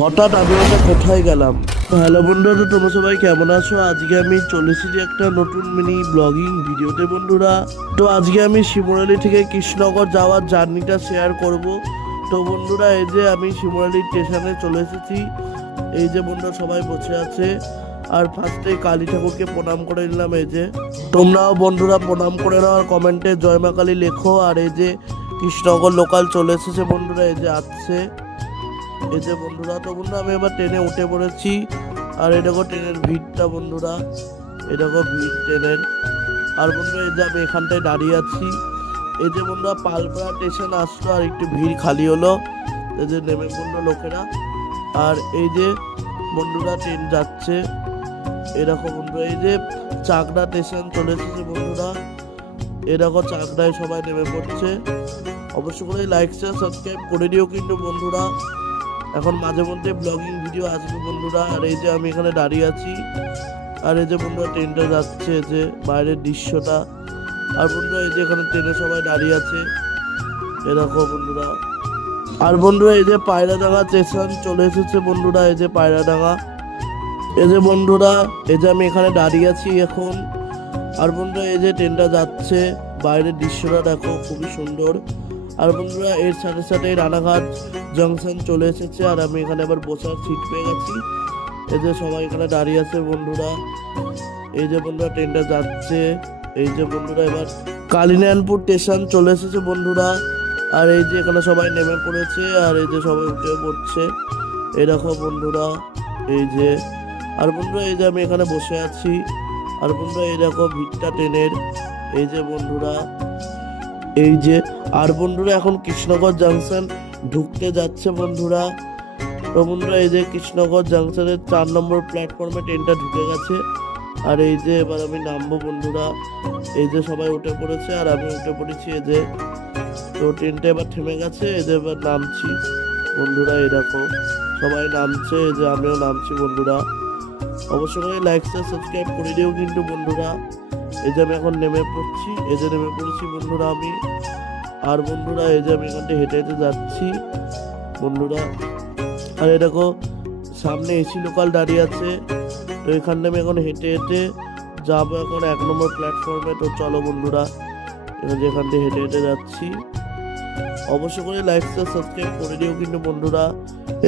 হঠাৎ আমি ওটা কোথায় গেলাম। হ্যালো বন্ধুরা, তো তোমরা সবাই কেমন আছো? আজকে আমি চলে এসেছি একটা নতুন মিনি ব্লগিং ভিডিওতে বন্ধুরা। তো আজকে আমি শিমুরালি থেকে কৃষ্ণনগর যাওয়ার জার্নিটা শেয়ার করব। তো বন্ধুরা, এই যে আমি শিমুরালি স্টেশনে চলে এসেছি। এই যে বন্ধুরা সবাই বসে আছে, আর ফার্স্টে কালী ঠাকুরকে প্রণাম করে নিলাম। এই যে তোমরাও বন্ধুরা প্রণাম করে নাও আর কমেন্টে জয় মা কালী লেখো। আর এই যে কৃষ্ণনগর লোকাল চলে এসেছে বন্ধুরা, এই যে আসছে। এই যে বন্ধুরা, তো বন্ধুরা আমি এবার ট্রেনে উঠে পড়েছি। আর এই দেখো ট্রেনের ভিড়টা বন্ধুরা, এই দেখো ভিড় ট্রেনের। আর বন্ধুরা এই যে আমি এখানটায় দাঁড়িয়ে আছি। এই যে বন্ধুরা পালপাড়া স্টেশন আসলো আর একটু ভিড় খালি হলো, এই যে নেমে পড়লো লোকেরা। আর এই যে বন্ধুরা ট্রেন যাচ্ছে। এরকম বন্ধুরা এই যে চাকদা স্টেশন চলে এসেছে বন্ধুরা। এরকম চাকদায় সবাই নেমে পড়ছে। অবশ্যই করে লাইক শেয়ার সাবস্ক্রাইব করে দিও কিন্তু বন্ধুরা। এখন মাঝে মধ্যে ব্লগিং ভিডিও আসবে বন্ধুরা। আর এই যে আমি এখানে দাঁড়িয়ে আছি। আর এই যে বন্ধুরা ট্রেনটা যাচ্ছে, এই যে বাইরের দৃশ্যটা। আর বন্ধুরা এই যে এখানে ট্রেনে সবাই দাঁড়িয়ে আছে এরকম বন্ধুরা। আর বন্ধুরা এই যে পায়রাডাঙ্গা স্টেশন চলে এসেছে বন্ধুরা, এই যে পায়রাডাঙ্গা। এই যে বন্ধুরা এই যে আমি এখানে দাঁড়িয়ে আছি এখন। আর বন্ধুরা এই যে ট্রেনটা যাচ্ছে, বাইরের দৃশ্যটা দেখো খুবই সুন্দর। আর বন্ধুরা এর সাথে সাথে রানাঘাট জংশন চলে এসেছে। আর আমি এখানে আবার বসার সিট পেয়ে গেছি। এই যে সবাই এখানে দাঁড়িয়ে আছে বন্ধুরা। এই যে বন্ধুরা ট্রেনটা যাচ্ছে। এই যে বন্ধুরা এবার কালিনারায়ণপুর স্টেশন চলে এসেছে বন্ধুরা। আর এই যে এখানে সবাই নেমে পড়েছে, আর এই যে সবাই উঠে পড়ছে এরকম বন্ধুরা। এই যে আর বন্ধুরা এই যে আমি এখানে বসে আছি। আর বন্ধুরা এই দেখো ভিড়টা ট্রেনের। এই যে বন্ধুরা এই যে, আর বন্ধুরা এখন কৃষ্ণনগর জাংশন ঢুকতে যাচ্ছে বন্ধুরা। তো বন্ধুরা এই যে কৃষ্ণনগর জাংশনের 4 নম্বর প্ল্যাটফর্মে ট্রেনটা ঢুকে গেছে। আর এই যে এবার আমি নামবো বন্ধুরা। এই যে সবাই উঠে পড়েছে আর আমি উঠে পড়েছি। এই যে তো ট্রেনটা এবার থেমে গেছে। এই যে এবার নামছি বন্ধুরা। এই দেখো সবাই নামছে, এই যে আমিও নামছি বন্ধুরা। অবশ্যই করে লাইক শেয়ার সাবস্ক্রাইব করে দিও কিন্তু বন্ধুরা। এই যে আমি এখন নেমে পড়ছি, এই যে নেমে পড়েছি বন্ধুরা আমি। আর বন্ধুরা এই যে আমি এখান থেকে হেঁটে হেঁটে যাচ্ছি বন্ধুরা। আর এই দেখো সামনে এসি লোকাল দাঁড়িয়ে আছে। তো এখানে আমি এখন হেঁটে হেঁটে যাবো এখন 1 নম্বর প্ল্যাটফর্মে। তো চলো বন্ধুরা, এখান থেকে হেঁটে হেঁটে যাচ্ছি। অবশ্যই করে লাইক শেয়ার সাবস্ক্রাইব করে দিও কিন্তু বন্ধুরা।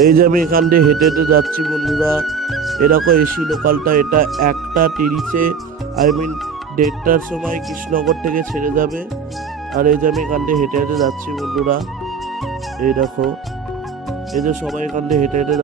এই যে আমি এখান থেকে হেঁটে হেঁটে যাচ্ছি বন্ধুরা। এরকম এসি লোকালটা এটা 1টা 30-এ দেড়টার সময় কৃষ্ণনগর থেকে ছেড়ে যাবে। আর এই যে আমি এখান থেকে হেঁটে হেঁটে যাচ্ছি বন্ধুরা। এই দেখো এই যে সবাই এখান থেকে হেঁটে হেঁটে